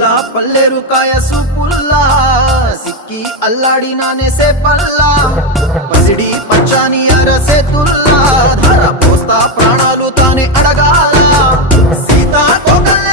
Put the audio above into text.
పిల్ల పల్లెరు కాయ సూపుల్లా సిక్కి అల్లాడినానే సేపల్లా పసిడి పచ్చాని అరసేతుల్లా ధర పోస్తా ప్రాణాలు తానే అడగాల సీతా కోకల్లే